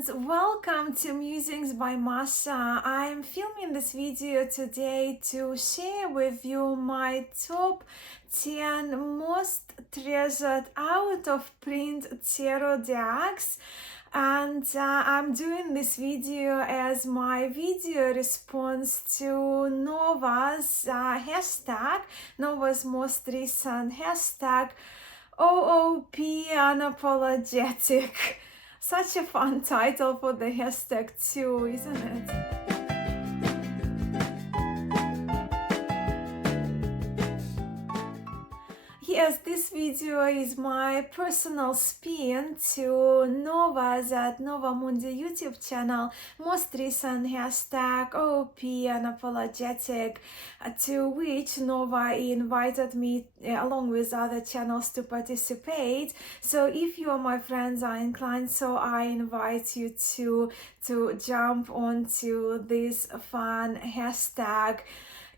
friends, welcome to Musings by Mascha. I'm filming this video today to share with you my top 10 most treasured out of print tarot decks, and I'm doing this video as my video response to Nova's Nova's most recent hashtag OOP unapologetic. Such a fun title for the hashtag too, isn't it? Yes, this video is my personal spin to Nova's at Nova Mundi YouTube channel most recent hashtag OP unapologetic, to which Nova invited me along with other channels to participate. So if you, my friends, are inclined, so I invite you to jump onto this fun hashtag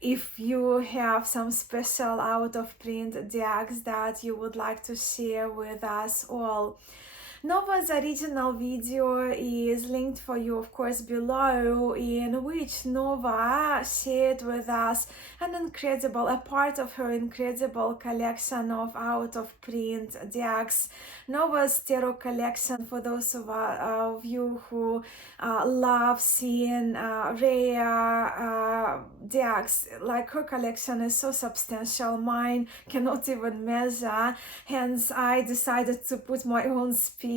if you have some special out of print decks that you would like to share with us all. Nova's original video is linked for you, of course, below, in which Nova shared with us a part of her incredible collection of out-of-print decks. Nova's tarot collection, for those of you who love seeing rare decks, like her collection is so substantial, mine cannot even measure, hence I decided to put my own spin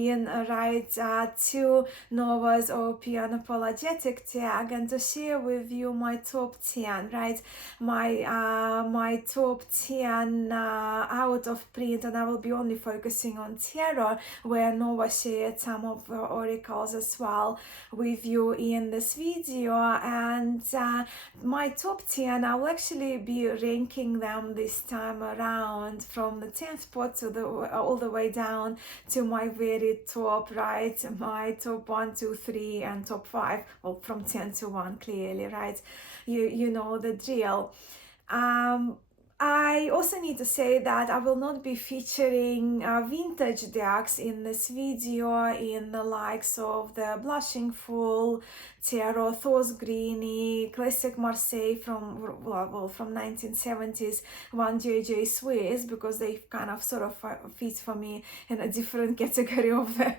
right to Nova's OP unapologetic tag and to share with you my top 10, right? My top 10 out of print, and I will be only focusing on tarot, where Nova shared some of her oracles as well with you in this video. And my top 10, I will actually be ranking them this time around from the 10th spot to all the way down to my very top, right? My top 1, 2, 3 and top 5, well, from 10 to 1 clearly, right? You know the drill. I also need to say that I will not be featuring vintage decks in this video, in the likes of the Blushing Fool, Tarot, Thor's Greeny, Classic Marseille from 1970s, one JJ Swiss, because they kind of sort of fit for me in a different category of the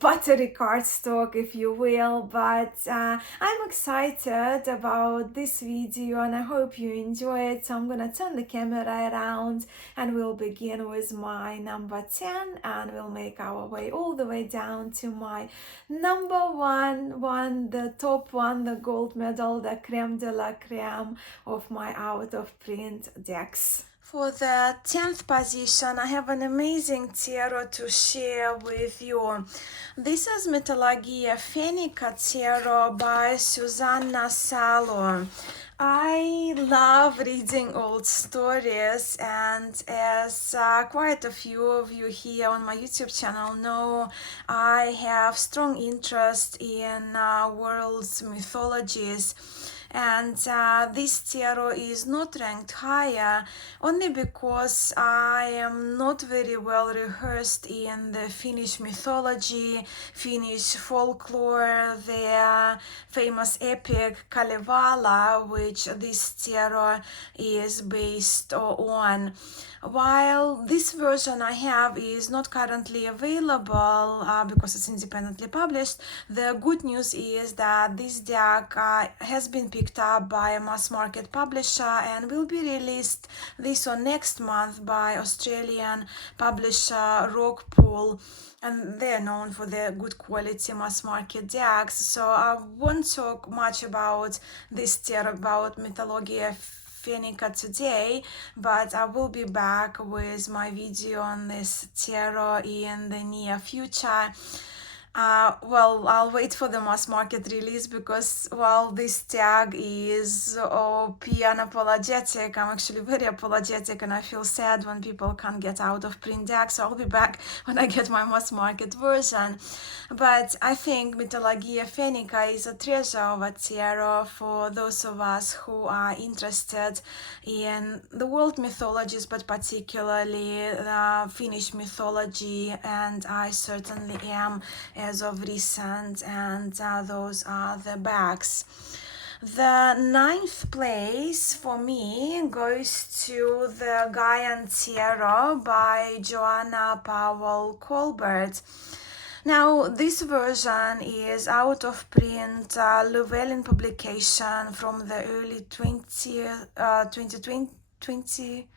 battery cardstock, if you will. But I'm excited about this video and I hope you enjoy it. So I'm gonna turn the camera around and we'll begin with my number 10, and we'll make our way all the way down to my number one, the top one, the gold medal, the creme de la creme of my out of print decks. For the 10th position, I have an amazing tarot to share with you. This is Mythologia Fenica Tarot by Susanna Salo. I love reading old stories, and as quite a few of you here on my YouTube channel know, I have strong interest in world's mythologies. And this tarot is not ranked higher only because I am not very well rehearsed in the Finnish mythology, Finnish folklore, their famous epic Kalevala, which this tarot is based on. While this version I have is not currently available because it's independently published, the good news is that this deck has been picked up by a mass market publisher and will be released this or next month by Australian publisher Rockpool, and they're known for their good quality mass market decks. So I won't talk much about this tarot, about Mythologia Fenica today, but I will be back with my video on this tarot in the near future. Well, I'll wait for the mass market release because while this tag is OP unapologetic, I'm actually very apologetic and I feel sad when people can't get out of print decks, so I'll be back when I get my mass market version. But I think Mythologia Fenica is a treasure of a tarot for those of us who are interested in the world mythologies, but particularly Finnish mythology, and I certainly am. as of recent, and those are the backs. The 9th place for me goes to the Guy and Tierra by Joanna Powell Colbert. Now, this version is out of print, Llewellyn publication from the early 2020.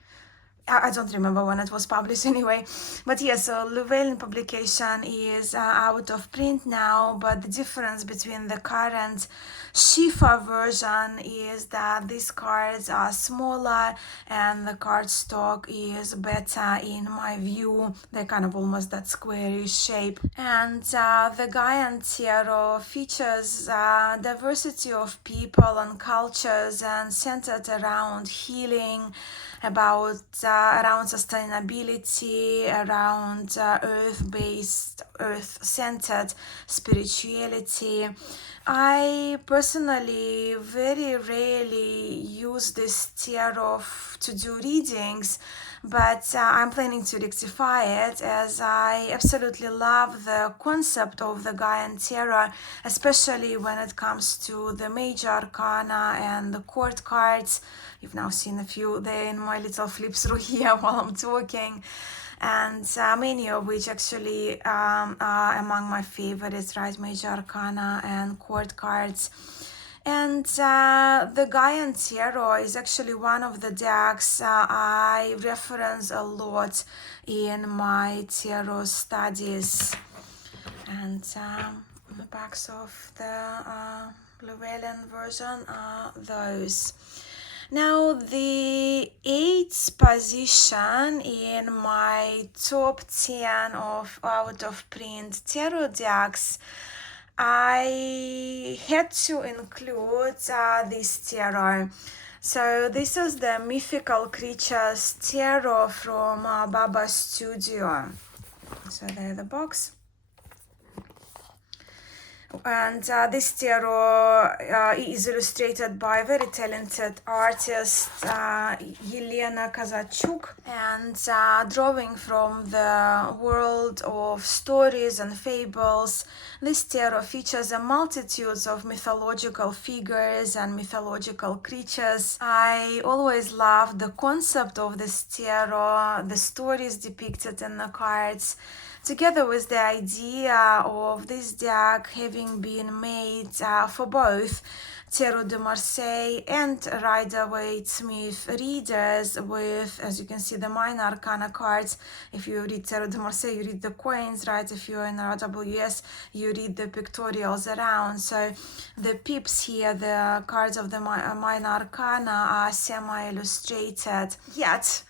I don't remember when it was published anyway, but yes, so Llewellyn publication is out of print now, but the difference between the current Shifa version is that these cards are smaller and the cardstock is better in my view. They're kind of almost that squarish shape. And the Guy and Tierra features diversity of people and cultures and centered around healing, about around sustainability, around earth-based, earth-centered spirituality. I personally very rarely use this tarot to do readings, but I'm planning to rectify it, as I absolutely love the concept of the Guy and Tarot, especially when it comes to the major arcana and the court cards. You've now seen a few there in my little flip through here while I'm talking, and many of which actually are among my favorites, right? Major arcana and court cards. And the Guy and Tarot is actually one of the decks I reference a lot in my tarot studies. And the backs of the Llewellyn version are those. Now, the 8th position in my top 10 of out of print tarot decks, I had to include this tarot. So this is the Mythical Creatures tarot from Baba Studio. So there's the box. And this tarot is illustrated by very talented artist Elena Kazachuk, and drawing from the world of stories and fables. This tarot features a multitude of mythological figures and mythological creatures. I always loved the concept of this tarot, the stories depicted in the cards, together with the idea of this deck having been made for both Tarot de Marseille and Rider-Waite-Smith readers with, as you can see, the minor arcana cards. If you read Tarot de Marseille, you read the coins, right? If you're in RWS, you read the pictorials around. So the pips here, the cards of the minor arcana, are semi-illustrated. Yet,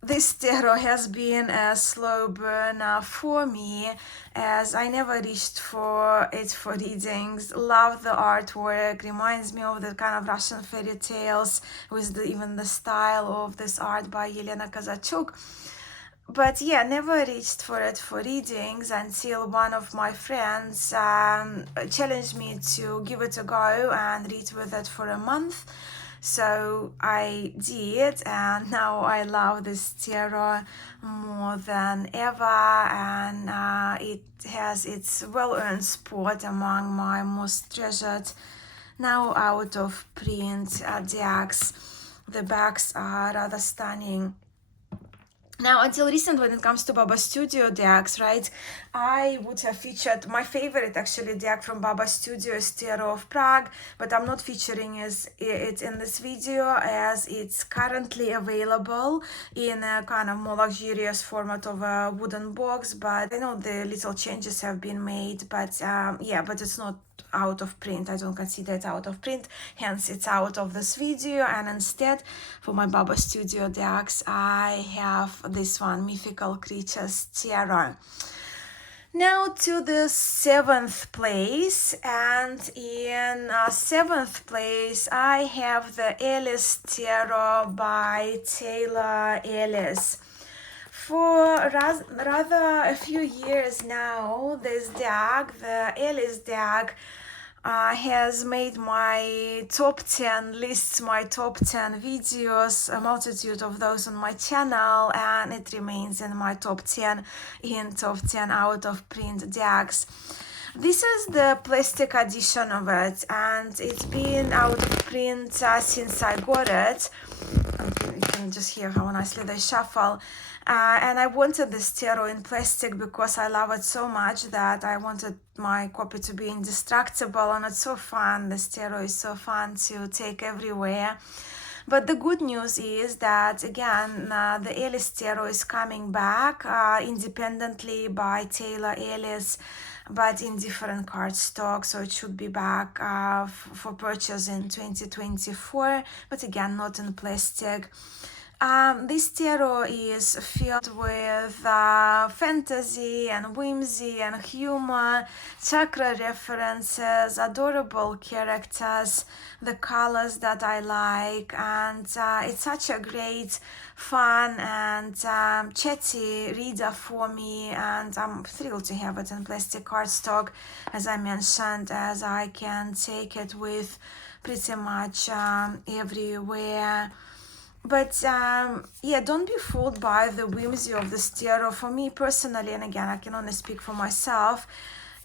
this tarot has been a slow burner for me, as I never reached for it for readings. Love the artwork, reminds me of the kind of Russian fairy tales with even the style of this art by Elena Kazachuk. But yeah, never reached for it for readings until one of my friends challenged me to give it a go and read with it for a month. So I did, and now I love this tarot more than ever, and it has its well-earned spot among my most treasured, now out of print decks. The backs are rather stunning. Now, until recent, when it comes to Baba Studio decks, right, I would have featured my favorite, actually, deck from Baba Studio is Tarot of Prague, but I'm not featuring it in this video, as it's currently available in a kind of more luxurious format of a wooden box. But I know the little changes have been made, but yeah, but it's not out of print. I don't consider it out of print, hence it's out of this video. And instead, for my Baba Studio decks, I have this one, Mythical Creatures Tarot. Now to the 7th place, and in 7th place I have the Ellis Tarot by Taylor Ellis. For rather a few years now, this deck, the Ellis deck, has made my top 10 lists, my top 10 videos, a multitude of those on my channel, and it remains in my top 10 out of print decks. This is the plastic edition of it, and it's been out of print since I got it. You can just hear how nicely they shuffle. And I wanted this tarot in plastic because I love it so much that I wanted my copy to be indestructible, and it's so fun. This tarot is so fun to take everywhere. But the good news is that, again, the Ellis Tarot is coming back independently by Taylor Ellis, but in different cardstock, so it should be back for purchase in 2024, but again, not in plastic. This tarot is filled with fantasy and whimsy and humor, chakra references, adorable characters, the colors that I like, and it's such a great, fun and chatty reader for me, and I'm thrilled to have it in plastic cardstock, as I mentioned, as I can take it with pretty much everywhere. But yeah, don't be fooled by the whimsy of this tarot. For me personally, and again, I can only speak for myself,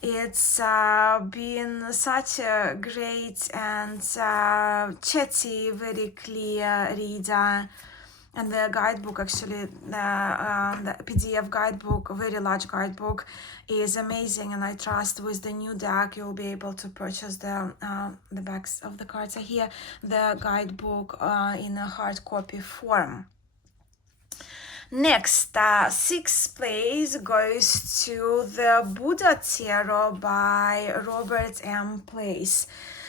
it's been such a great and chatty, very clear reader. And the guidebook, actually, the PDF guidebook, a very large guidebook, is amazing. And I trust with the new deck, you'll be able to purchase the backs of the cards are here, the guidebook in a hard copy form. Next, sixth place goes to the Buddha Tarot by Robert M. Place.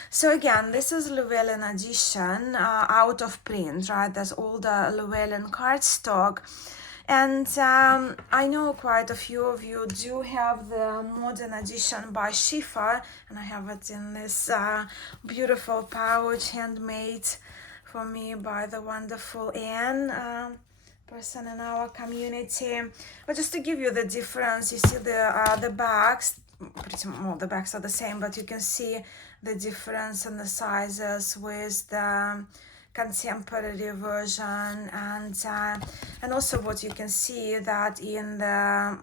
So again, this is Llewellyn edition, out of print, right? There's all the Llewellyn cardstock. And I know quite a few of you do have the modern edition by Shifa, and I have it in this beautiful pouch, handmade for me by the wonderful Anne, person in our community. But just to give you the difference, you see the backs, pretty well, the backs are the same, but you can see the difference in the sizes with the contemporary version, and also what you can see that in the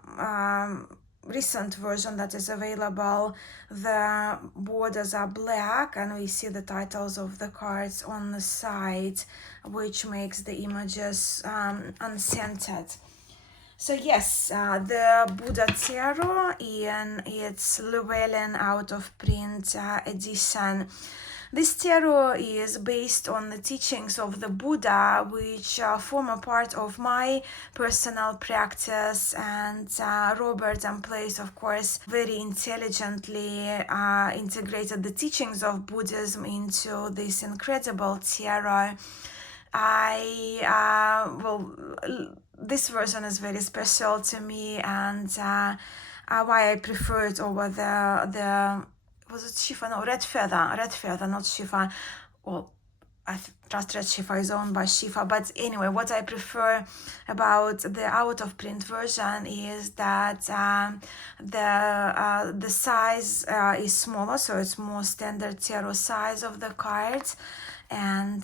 recent version that is available, the borders are black, and we see the titles of the cards on the side, which makes the images uncentered. So yes, the Buddha Tarot in its Llewellyn out of print edition. This tarot is based on the teachings of the Buddha, which form a part of my personal practice, and Robert and Place, of course, very intelligently integrated the teachings of Buddhism into this incredible tarot. This version is very special to me, and why I prefer it over the was it Shifa? No, Red Feather, not Shifa. Well, I trust Red Shifa is owned by Shifa, but anyway, what I prefer about the out of print version is that the size is smaller, so it's more standard tarot size of the cards, and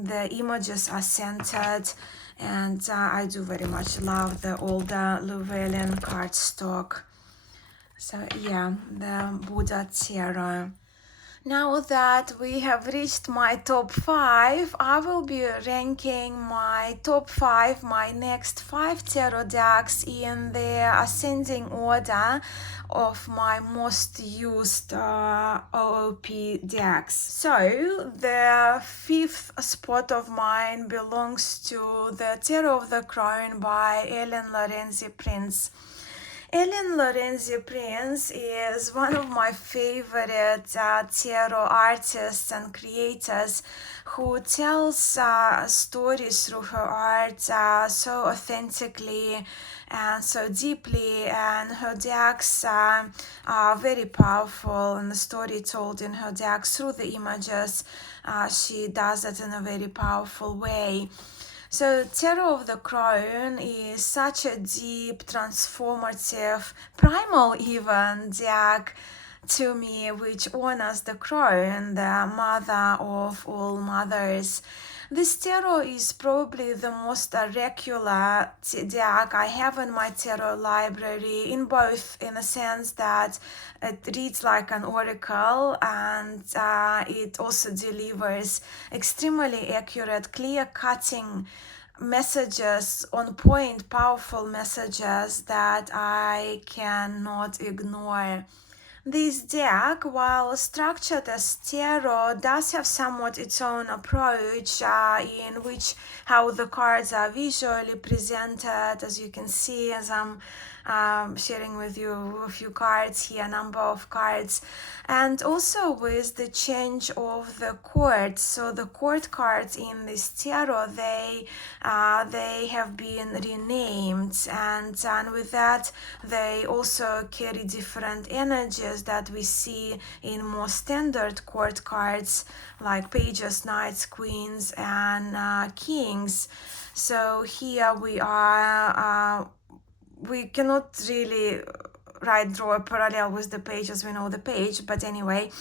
the images are centered, and I do very much love the older Llewellyn cardstock. So yeah, the Buddha Tarot. Now that we have reached my top 5, I will be ranking my top 5, my next 5 tarot decks in the ascending order of my most used OOP decks. So the 5th spot of mine belongs to the Tarot of the Crown by Ellen Lorenzi Prince. Ellen Lorenzi Prince is one of my favorite tarot artists and creators who tells stories through her art so authentically and so deeply, and her decks are very powerful, and the story told in her decks through the images, she does it in a very powerful way. So Tarot of the Crown is such a deep, transformative, primal even deck to me, which honors the crone, the mother of all mothers. This tarot is probably the most regular deck I have in my tarot library, in both in a sense that it reads like an oracle, and it also delivers extremely accurate, clear-cutting messages, on point, powerful messages that I cannot ignore. This deck, while structured as tarot, does have somewhat its own approach in which how the cards are visually presented. As you can see, as I'm sharing with you a few cards here, a number of cards, and also with the change of the court. So the court cards in this tarot, they have been renamed, and with that they also carry different energies that we see in more standard court cards like pages, knights, queens, and kings. So here we cannot really draw a parallel with the pages. We know the page, but anyway,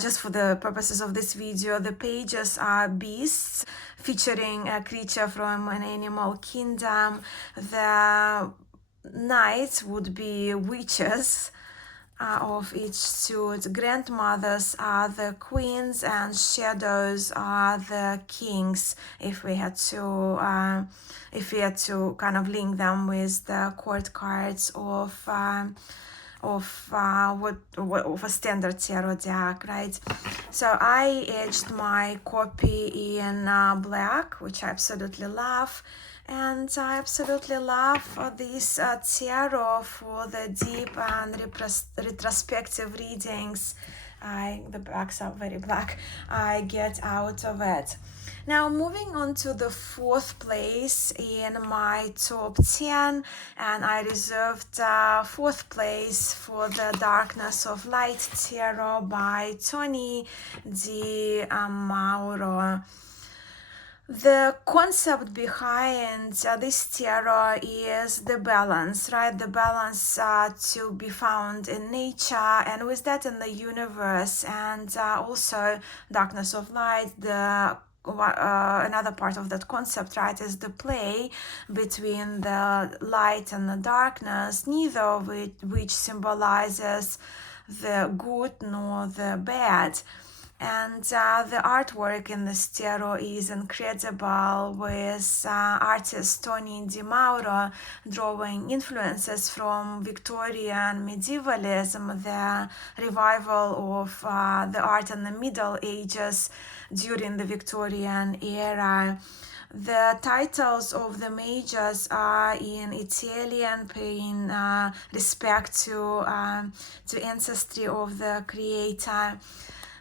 just for the purposes of this video, the pages are beasts featuring a creature from an animal kingdom. The knights would be witches of each suit. Grandmothers are the queens, and shadows are the kings, if we had to kind of link them with the court cards of a standard tarot deck, right? So I edged my copy in black, which I absolutely love. And I absolutely love this tarot for the deep and retrospective readings. The backs are very black. I get out of it. Now, moving on to the 4th place in my top 10, and I reserved 4th place for the Darkness of Light Tarot by Tony Di Mauro. The concept behind this tarot is the balance, right? The balance to be found in nature, and with that in the universe, and also Darkness of Light. The another part of that concept, right, is the play between the light and the darkness, neither of which symbolizes the good nor the bad. And the artwork in this tarot is incredible, with artist Tony Di Mauro drawing influences from Victorian medievalism, the revival of the art in the Middle Ages during the Victorian era. The titles of the majors are in Italian, paying respect to ancestry of the creator.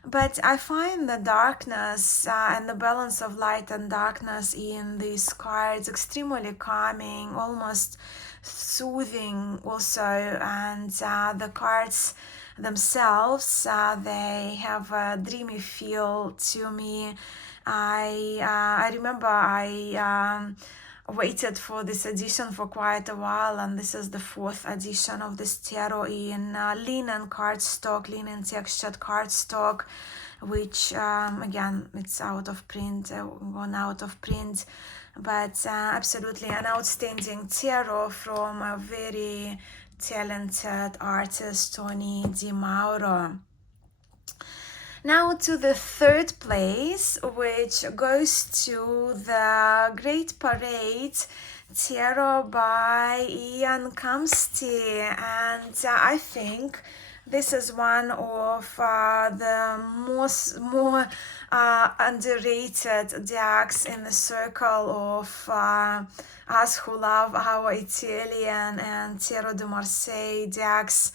But I find the darkness and the balance of light and darkness in these cards extremely calming, almost soothing also. And the cards themselves, they have a dreamy feel to me. I remember I waited for this edition for quite a while, and this is the 4th edition of this tarot in linen cardstock, linen textured cardstock, which again, it's out of print, gone out of print, but absolutely an outstanding tarot from a very talented artist, Tony Di Mauro. Now to the 3rd place, which goes to the Great Parade tarot by Ian Kamsty, and I think this is one of the more underrated decks in the circle of us who love our Italian and Tarot de Marseille decks.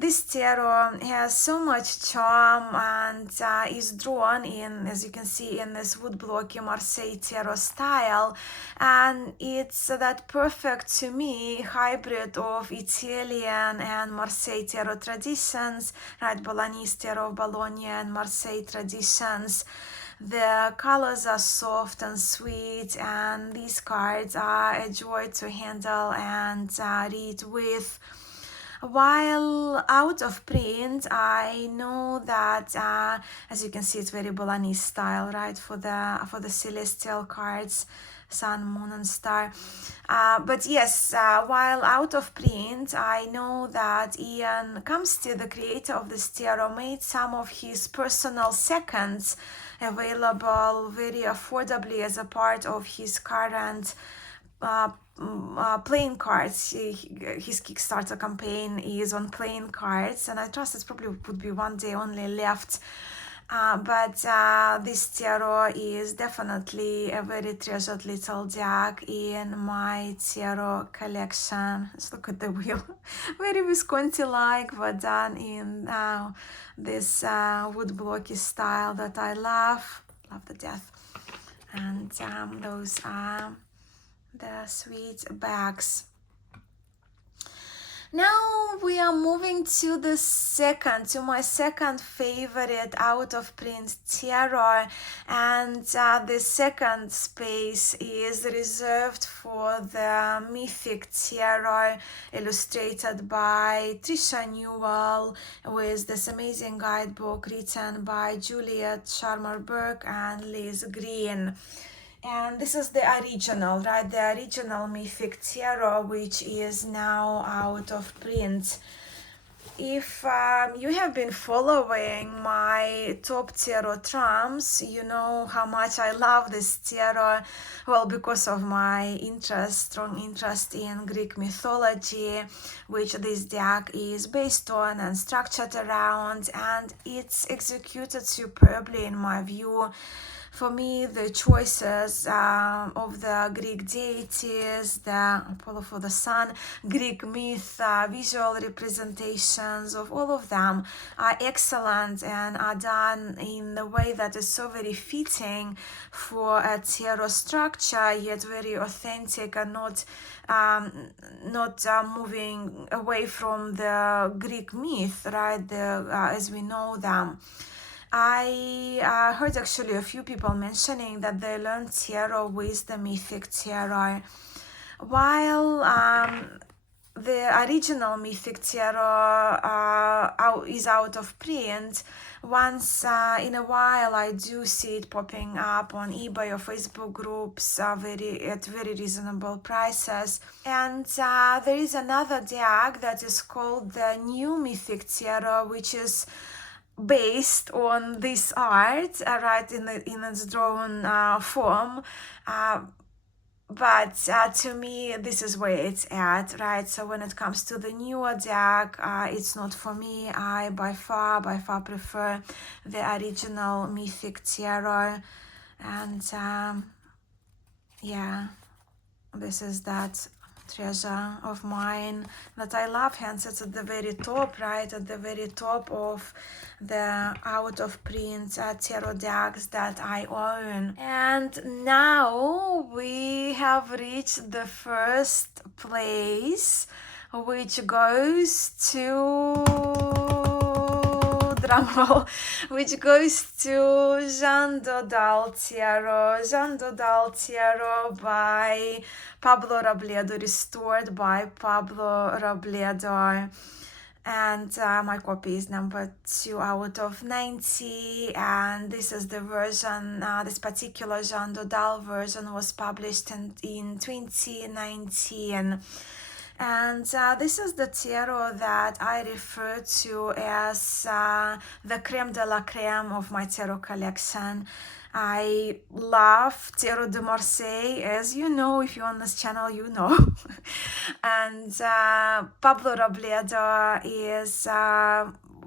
This tarot has so much charm and is drawn in, as you can see, in this woodblocky Marseille tarot style, and it's that perfect, to me, hybrid of Italian and Marseille tarot traditions, right? Bolognese tarot, Bologna and Marseille traditions. The colors are soft and sweet, and these cards are a joy to handle and read with. While out of print, I know that, as you can see, it's very Bolognese style, right, for the celestial cards, sun, moon, and star. But yes, while out of print, I know that Ian Kamsti, the creator of this tarot, made some of his personal seconds available very affordably as a part of his current playing cards. His Kickstarter campaign is on playing cards, and I trust it probably would be one day only left. But this tarot is definitely a very treasured little deck in my tarot collection. Let's look at the wheel. Very Visconti-like, but done in this wood blocky style that I love to death. And those are the sweet bags. Now we are moving to my second favorite out of print tarot, and the second space is reserved for the Mythic Tarot, illustrated by Trisha Newell, with this amazing guidebook written by Juliet Sharma-Burke and Liz Green. And this is the original, right? The original Mythic Tarot, which is now out of print. If you have been following my top tarot trumps, you know how much I love this tarot. Well, because of my strong interest in Greek mythology, which this deck is based on and structured around, and it's executed superbly in my view. For me, the choices of the Greek deities, the Apollo for the sun, Greek myth, visual representations of all of them are excellent and are done in a way that is so very fitting for a tarot structure, yet very authentic and not moving away from the Greek myth, right? As we know them. I heard actually a few people mentioning that they learned tarot with the Mythic Tarot. While the original Mythic Tarot is out of print, once in a while I do see it popping up on eBay or Facebook groups at very reasonable prices. And there is another deck that is called the New Mythic Tarot, which is based on this art, right, in its drawn form, but to me this is where it's at, right? So when it comes to the newer deck, it's not for me. I by far prefer the original Mythic Tarot, and yeah, this is that treasure of mine that I love, hence it's at the very top, right, at the very top of the out of print tarot decks that I own. And now we have reached the first place, which goes to drumroll, which goes to Jeanne d'Odal Tarot by Pablo Robledo, restored by Pablo Robledo. And my copy is number 2 out of 90, and this is the version, this particular Jeanne d'Odal version was published in 2019. And this is the tarot that I refer to as the creme de la creme of my tarot collection. I love Tarot de Marseille, as you know, if you're on this channel, you know. And Pablo Robledo is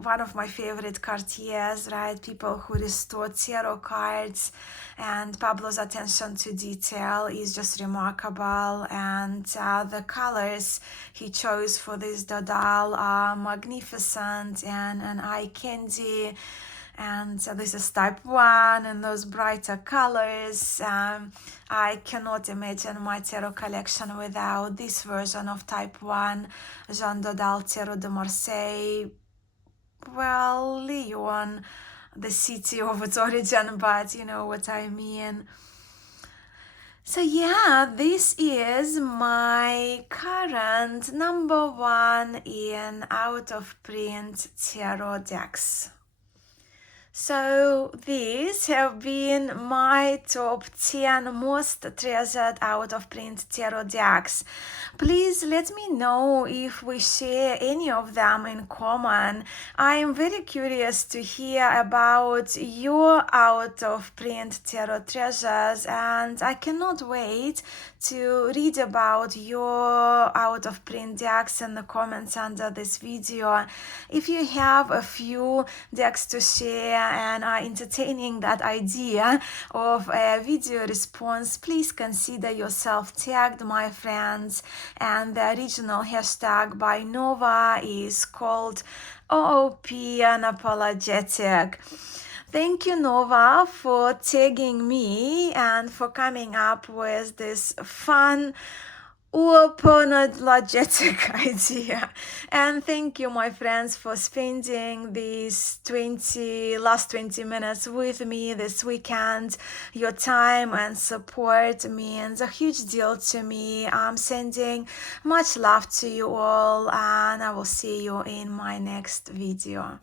one of my favorite courtiers, right? People who restore tarot cards, and Pablo's attention to detail is just remarkable, and the colors he chose for this Dodal are magnificent and an eye candy. And so this is type 1 and those brighter colors. I cannot imagine my tarot collection without this version of type 1, Jeanne d'Odal Tarot de Marseille. Well, Lyon, the city of its origin, but you know what I mean. So yeah, this is my current #1 in out of print tarot decks. So these have been my top 10 most treasured out of print tarot decks. Please let me know if we share any of them in common. I am very curious to hear about your out of print tarot treasures, and I cannot wait to read about your out of print decks in the comments under this video. If you have a few decks to share and are entertaining that idea of a video response, please consider yourself tagged, my friends. And the original hashtag by Nova is called OOP Unapologetic. Thank you, Nova, for tagging me and for coming up with this fun unapologetic idea. And thank you, my friends, for spending these last 20 minutes with me this weekend. Your time and support means a huge deal to me. I'm sending much love to you all, and I will see you in my next video.